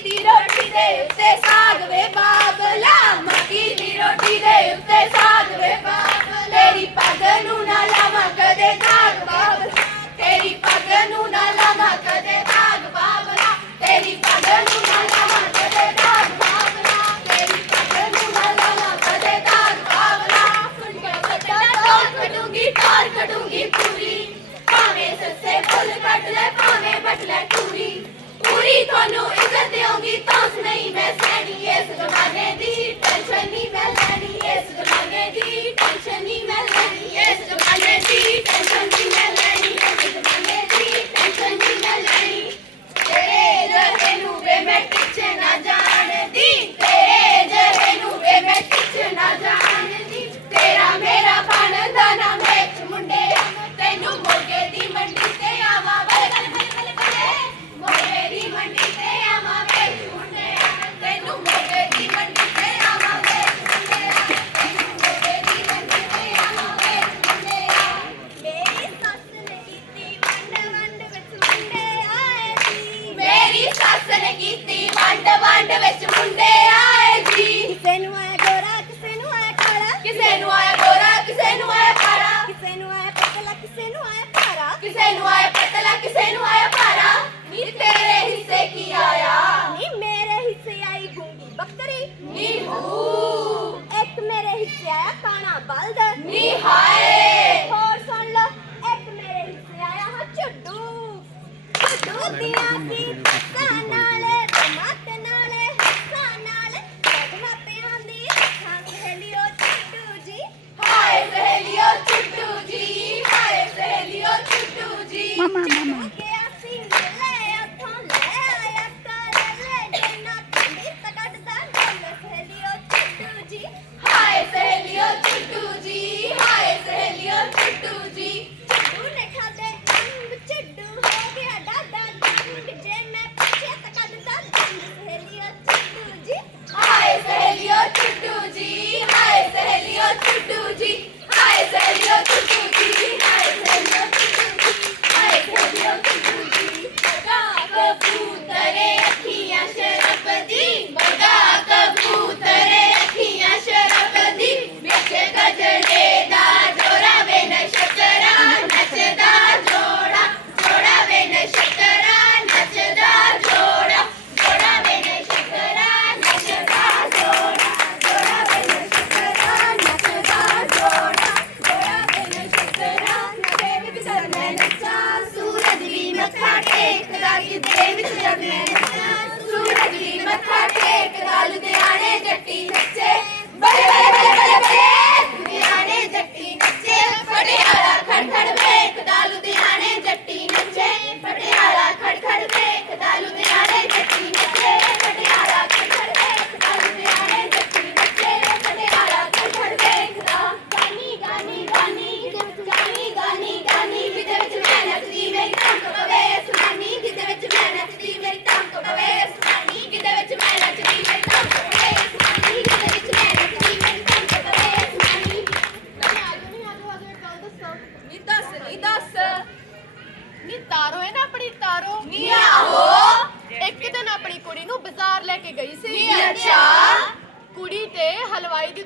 ਮੱਕੀ ਦੀ ਰੋਟੀ ਦੇ ਉੱਤੇ ਸਾਗ ਵੇ ਬਾਬਲਾ, ਮੱਕੀ ਦੀ ਰੋਟੀ ਦੇ ਉੱਤੇ ਸਾਗ ਵੇ ਬਾਬਲਾ। ਤੇਰੀ ਪੱਗ ਨੂੰ ਨਾ ਲਾਵਾਂ ਕਦੇ ਦਾਗ ਬਾਬਲਾ। ਤੇਰੀ ਪੱਗ ਨੂੰ ਨਾ ਲਾਵਾਂ ਕਦੇ ਦਾਗ ਬਾਬਲਾ। ਤੇਰੀ ਪੱਗ ਨੂੰ ਨਾ ਲਾਵਾਂ 妈妈妈妈。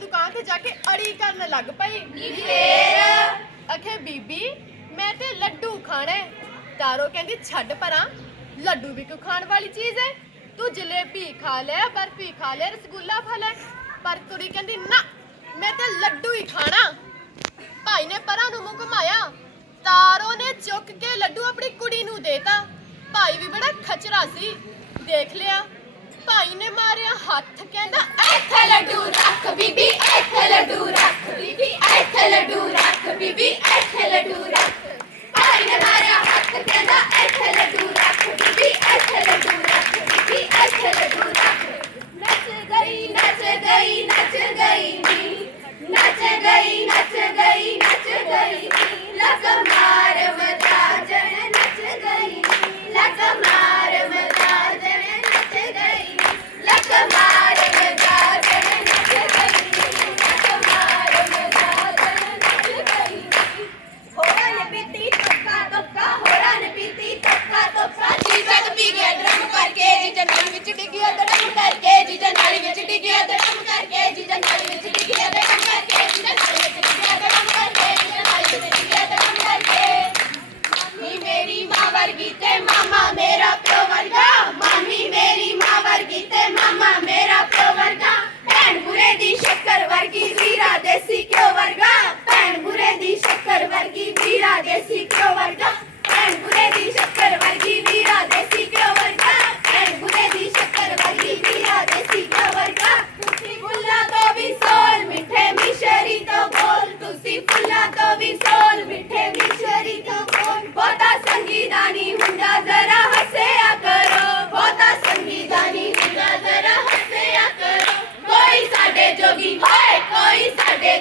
ਦੁਕਾਨ ਤੇ ਜਾ ਕੇ ਅੜੀ ਕਰਨ ਲੱਗ ਪਈ। ਫੇਰ? ਅਖੇ ਬੀਬੀ ਮੈਂ ਤੇ ਲੱਡੂ ਖਾਣੇ। ਤਾਰੋ ਕਹਿੰਦੀ ਛੱਡ ਪਰਾਂ ਲੱਡੂ ਵੀ ਕਿਉਂ ਖਾਣ ਵਾਲੀ ਚੀਜ਼ ਹੈ ਤੂੰ ਜਲੇਬੀ ਖਾ ਲੈ ਬਰਫੀ ਖਾ ਲੈ ਰਸਗੁੱਲਾ ਖਾ ਲੈ। ਪਰ ਤੁਰੀ ਕਹਿੰਦੀ ਨਾ ਮੈਂ ਤਾਂ ਲੱਡੂ ਹੀ ਖਾਣਾ। ਭਾਈ ਨੇ ਪਰਾਂ ਨੂੰ ਮੂੰਹ ਘੁਮਾਇਆ। ਤਾਰੋ ਨੇ ਚੁੱਕ ਕੇ ਲੱਡੂ ਆਪਣੀ ਕੁੜੀ ਨੂੰ ਦੇਤਾ ਭਾਈ ਵੀ ਬੜਾ ਖਚਰਾ ਸੀ। ਦੇਖ ਲਿਆ ਭਾਈ ਨੇ ਮਾਰਿਆ ਹੱਥ, ਕਹਿੰਦਾ, ਇੱਥੇ ਲੱਡੂ ਰੱਖ ਬੀਬੀ, ਇੱਥੇ ਲੱਡੂ ਰੱਖ ਬੀਬੀ, ਇੱਥੇ ਲੱਡੂ ਰੱਖ ਬੀਬੀ sistema.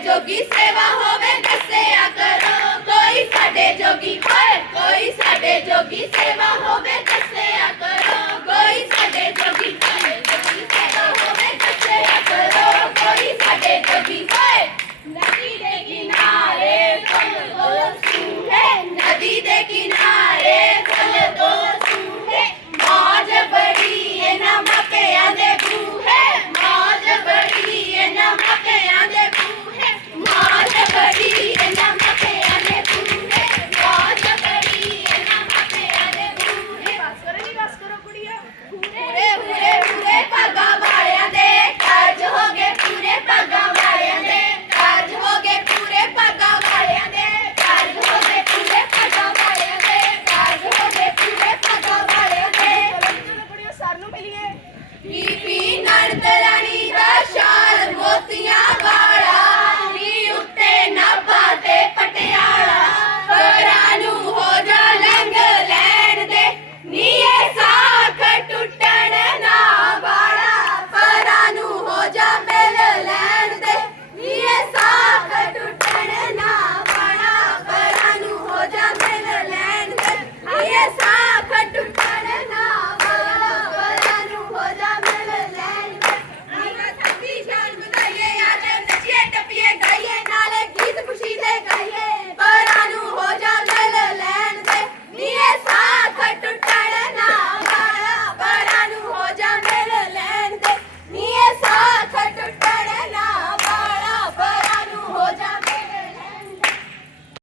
ਜੋਗੀ ਸੇਵਾ ਹੋਵੇ, ਦੱਸਿਆ ਕਰੋ, ਕੋਈ ਸਾਡੇ ਜੋਗੀ ਹੋਏ ਕੋਈ ਸਾਡੇ ਜੋਗੀ ਸੇਵਾ ਹੋਵੇ, ਦੱਸਿਆ